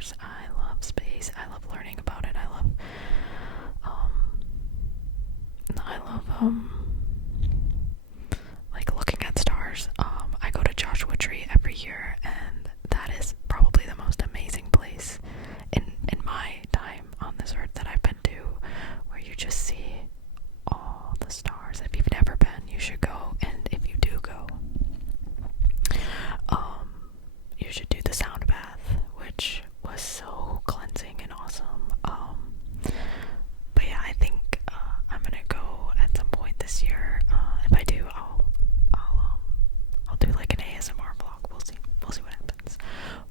stars. I love space. I love learning about it. I love like looking at stars. I go to Joshua Tree every year, and that is probably the most amazing place in my time on this earth that I've been to, where you just see all the stars. If you've never been, you should go, and if you do go, you should do the sound bath, which was so cleansing and awesome. But yeah, I think I'm gonna go at some point this year. If I do, I'll do like an ASMR vlog. We'll see. We'll see what happens.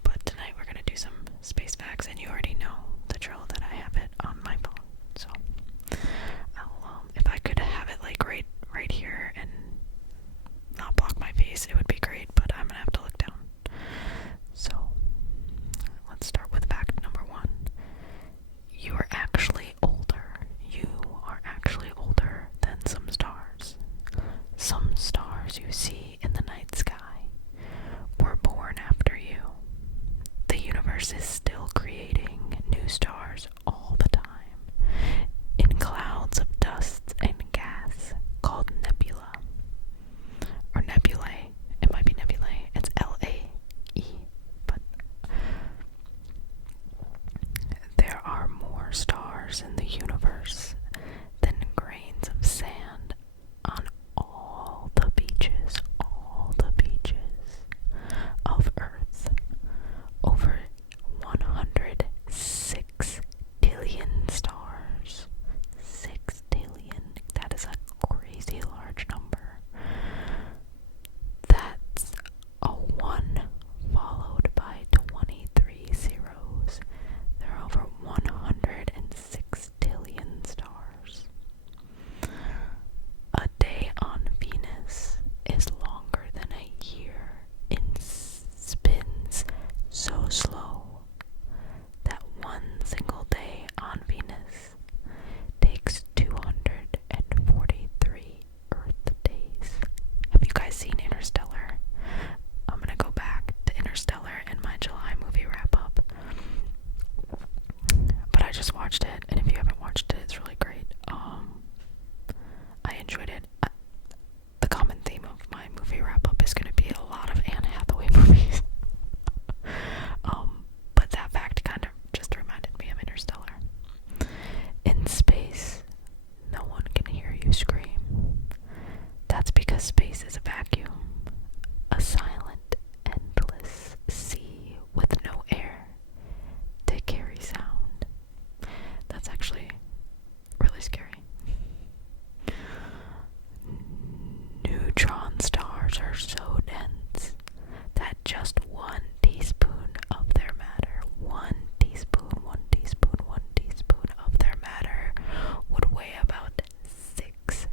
But tonight we're gonna do some space facts, and you already know the drill that I have it on my phone. So if I could have it like right here and not block my face, it would be great. But I'm gonna have to look down. So let's start with fact number 1. You are actually older. You are actually older than some stars. Some stars you see in the night sky were born after you. The universe is still creating new stars all the time, in clouds of dust and gas called nebula. Or nebulae. It might be nebulae. It's L-A-E. But there are more stars in the universe than grains of sand on all the beaches of Earth. Over 106 billion stars. 6 billion. That is a crazy large number. That's a 1 followed by 23 zeros. There are over 106 billion stars. A day on Venus is longer than a year in spins so slow that one single day on Venus takes 243 Earth days. Have you guys seen Interstellar? I'm gonna go back to Interstellar in my July movie wrap-up. But I just watched it, and if you haven't watched it, it's really great. I enjoyed it. The common theme of my movie wrap-up is going to be a lot of Anne Hathaway movies. But that fact kind of just reminded me of Interstellar. In space, no one can hear you scream. That's because space is a vacuum, a silent, endless sea with no air to carry sound. That's actually really scary. Neutron stars are so dense that just 1 teaspoon of their matter, 1 teaspoon of their matter would weigh about 6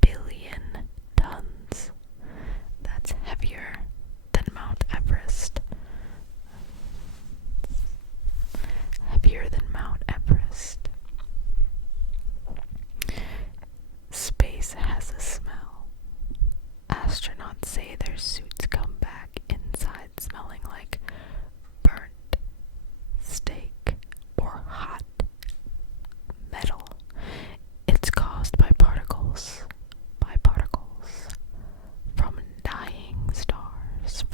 billion tons. That's heavier than Mount Everest. Heavier than Mount Everest. Space has a smell. Astronauts say their suits come back inside smelling like burnt steak or hot metal. It's caused by particles from dying stars,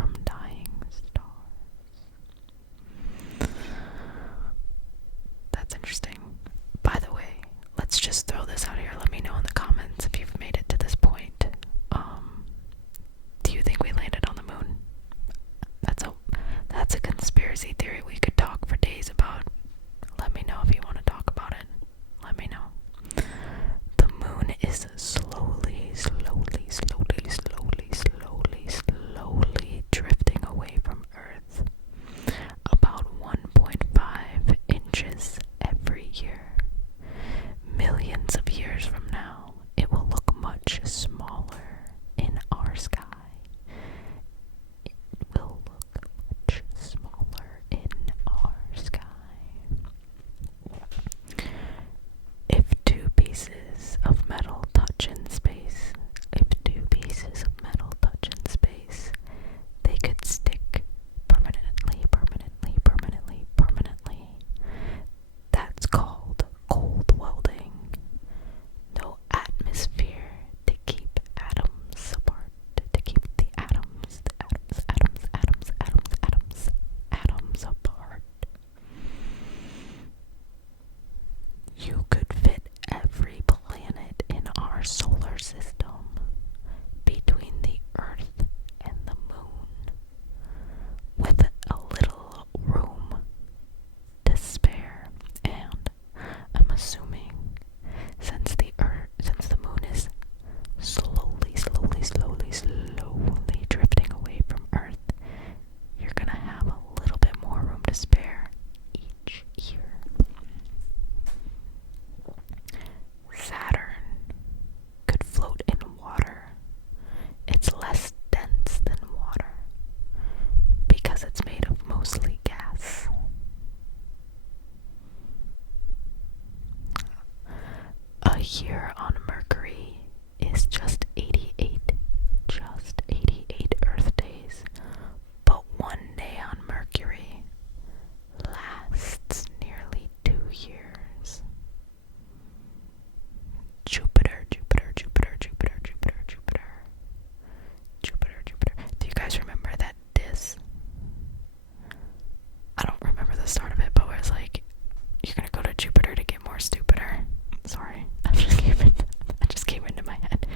year on Mercury is just 88. Just 88 Earth days. But one day on Mercury lasts nearly 2 years. Jupiter, Jupiter, Jupiter, Jupiter, Jupiter, Jupiter. Jupiter, Jupiter. Do you guys remember that diss? I don't remember the start of it, but where it's like, you're gonna go to Jupiter to get more stupider. Sorry, I just came into my head.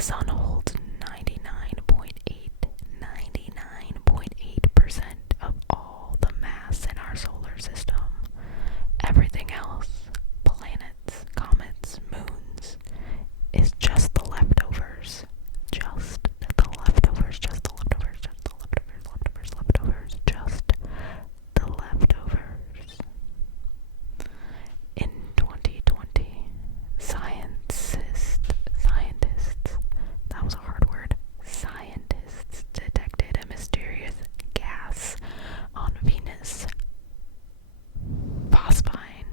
The sun holds 99.8% of all the mass in our solar system. Everything else, planets, comets, moons, is just the leftovers. Just the leftovers, just the leftovers, just the leftovers, just the leftovers. In 2020, scientists, that was a hard word, scientists detected a mysterious gas on Venus, phosphine,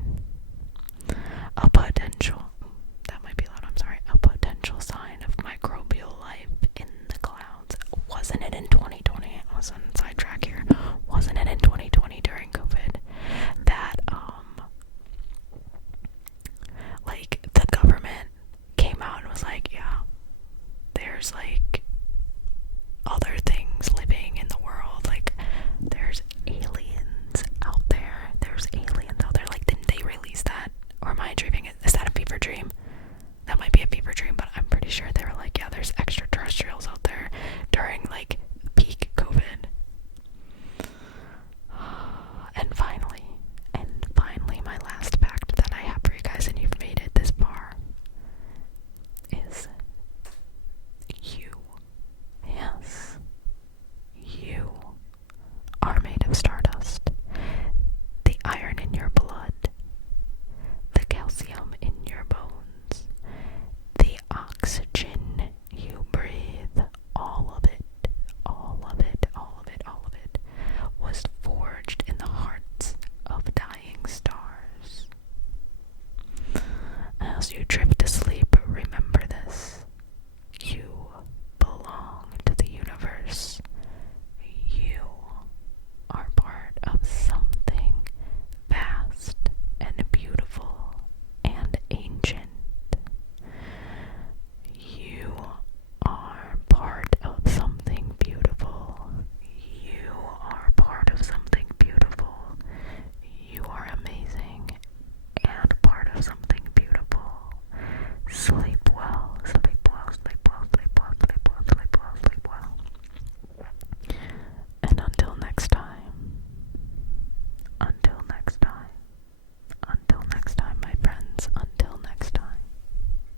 a potential, that might be loud, I'm sorry, a potential sign of microbial life in the clouds. Wasn't it in 2020? I was on sidetrack here. Wasn't it in 2020 during COVID that like the government came out and was like, yeah, there's like